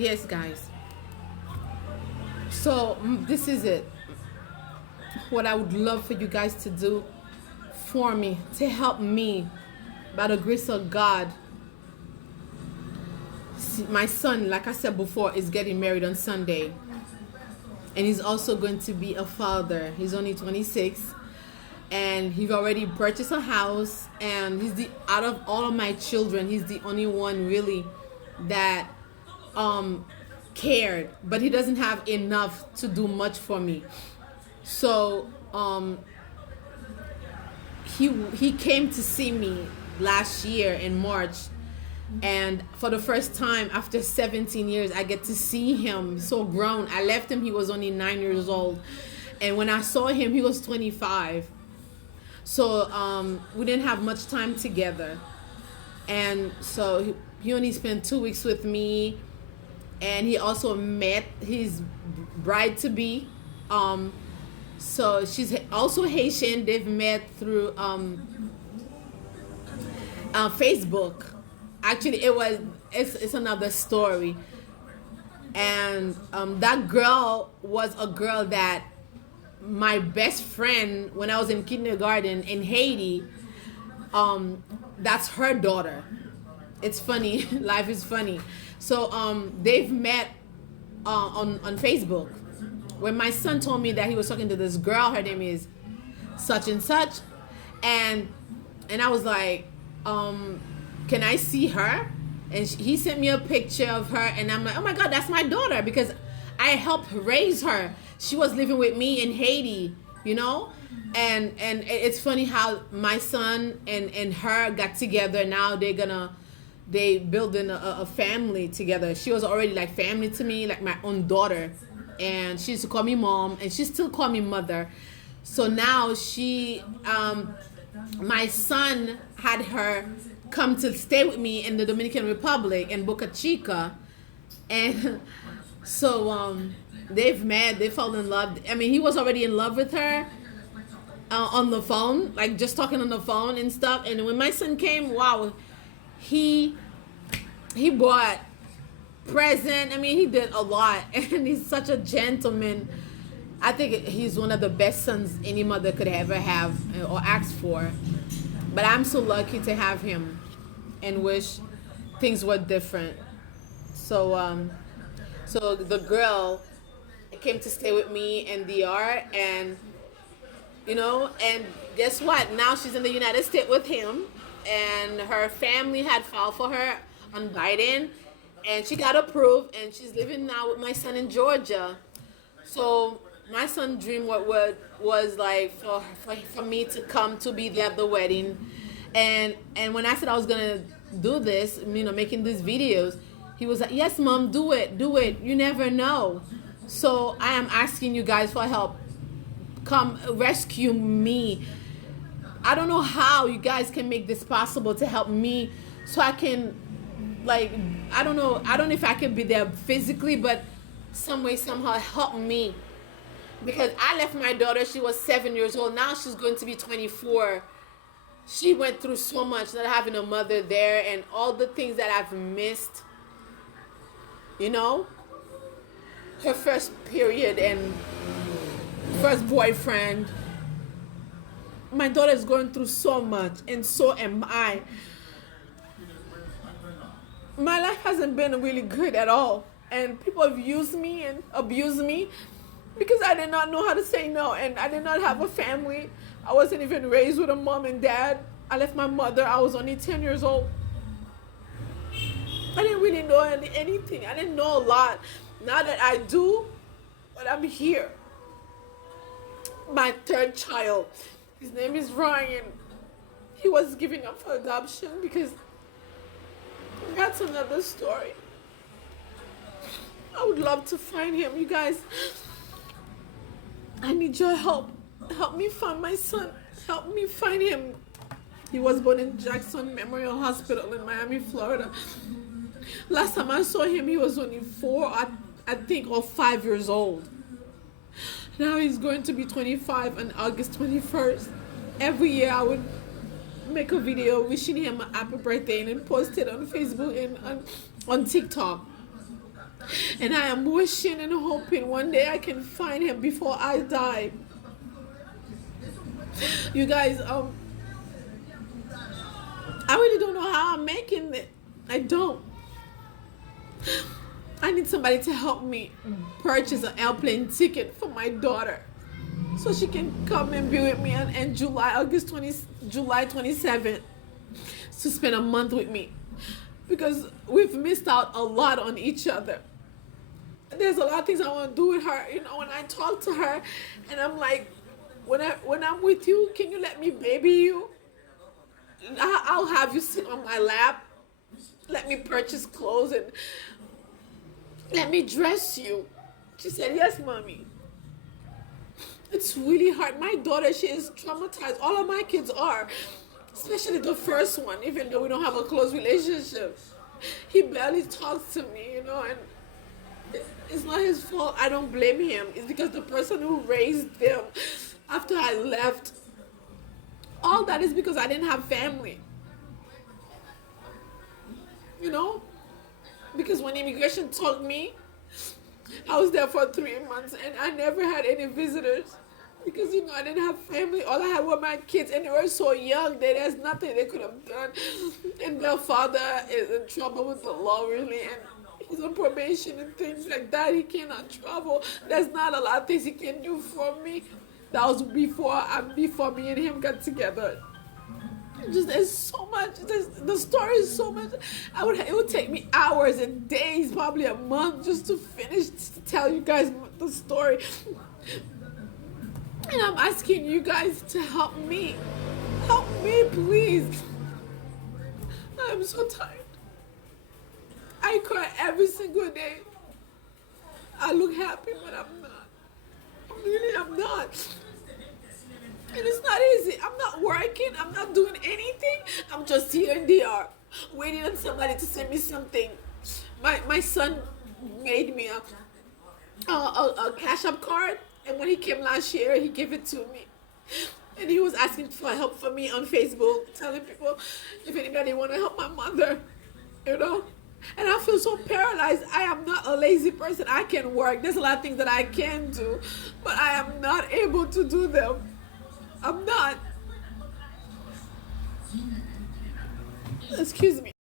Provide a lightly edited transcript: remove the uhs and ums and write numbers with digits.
Yes, guys. So this is it. What I would love for you guys to do for me, to help me, by the grace of God. See, my son, like I said before, is getting married on Sunday, and he's also going to be a father. He's only 26, and he's already purchased a house. And he's the out of all of my children, he's the only one really that cared, but he doesn't have enough to do much for me. So he came to see me last year in March, and for the first time after 17 years I get to see him so grown. I left him, he was only 9 years old, and when I saw him he was 25. So we didn't have much time together, and so he only spent 2 weeks with me. And he also met his bride to be. So she's also Haitian. They've met through Facebook. Actually, it's another story. And that girl was a girl that my best friend, when I was in kindergarten in Haiti, that's her daughter. It's funny. Life is funny. So they've met on Facebook. When my son told me that he was talking to this girl, her name is such and such, and I was like, can I see her? And he sent me a picture of her, and I'm like, oh my God, that's my daughter, because I helped raise her. She was living with me in Haiti, you know. And it's funny how my son and her got together. Now they building a family together. She was already like family to me, like my own daughter. And she used to call me mom, and she still call me mother. So now my son had her come to stay with me in the Dominican Republic in Boca Chica. And so they've met, they fell in love. I mean, he was already in love with her on the phone, like just talking on the phone and stuff. And when my son came, wow, he bought present. I mean, he did a lot, and he's such a gentleman. I think he's one of the best sons any mother could ever have or ask for. But I'm so lucky to have him, and wish things were different. So so the girl came to stay with me in DR, and and guess what? Now she's in the United States with him, and her family had filed for her on Biden, and she got approved, and she's living now with my son in Georgia. So my son's dream was like for me to come to be there at the wedding, and when I said I was gonna do this, making these videos, he was like, yes mom, do it, you never know. So I am asking you guys for help. Come rescue me. I don't know how you guys can make this possible to help me, so I can, like, I don't know if I can be there physically, but some way, somehow help me. Because I left my daughter, she was 7 years old. Now she's going to be 24. She went through so much, not having a mother there, and all the things that I've missed. Her first period and first boyfriend. My daughter's going through so much, and so am I. My life hasn't been really good at all, and people have used me and abused me because I did not know how to say no, and I did not have a family. I wasn't even raised with a mom and dad. I left my mother. I was only 10 years old. I didn't really know anything. I didn't know a lot. Now that I do, but I'm here. My third child, his name is Ryan. He was given up for adoption because that's another story. I would love to find him. You guys, I need your help. Help me find my son. Help me find him. He was born in Jackson Memorial Hospital in Miami, Florida. Last time I saw him, he was only 4, I think, or 5 years old. Now he's going to be 25 on August 21st. Every year I would make a video wishing him a happy birthday and then post it on Facebook and on TikTok. And I am wishing and hoping one day I can find him before I die. You guys, I really don't know how I'm making it. I don't. I need somebody to help me purchase an airplane ticket for my daughter so she can come and be with me in July 27th to spend a month with me, because we've missed out a lot on each other. There's a lot of things I want to do with her. You know, when I talk to her, and I'm like, when I'm with you, can you let me baby you? I'll have you sit on my lap. Let me purchase clothes and let me dress you. She said, yes, mommy. It's really hard. My daughter, she is traumatized. All of my kids are, especially the first one, even though we don't have a close relationship. He barely talks to me, you know, and it's not his fault. I don't blame him. It's because the person who raised them after I left, all that is because I didn't have family. You know? Because when immigration took me, I was there for 3 months and I never had any visitors. Because, you know, I didn't have family. All I had were my kids, and they were so young that there's nothing they could have done. And their father is in trouble with the law, really, and he's on probation and things like that. He cannot travel. There's not a lot of things he can do for me. That was before me and him got together. Just there's so much. The story is so much. It would take me hours and days, probably a month, just to finish to tell you guys the story. And I'm asking you guys to help me. Help me, please. I'm so tired. I cry every single day. I look happy, but I'm not. I'm not. And it's not easy. I'm not working. I'm not doing anything. I'm just here in DR, waiting on somebody to send me something. My son made me a Cash App card, and when he came last year, he gave it to me. And he was asking for help for me on Facebook, telling people if anybody want to help my mother, you know. And I feel so paralyzed. I am not a lazy person. I can work. There's a lot of things that I can do, but I am not able to do them. I'm not. Excuse me.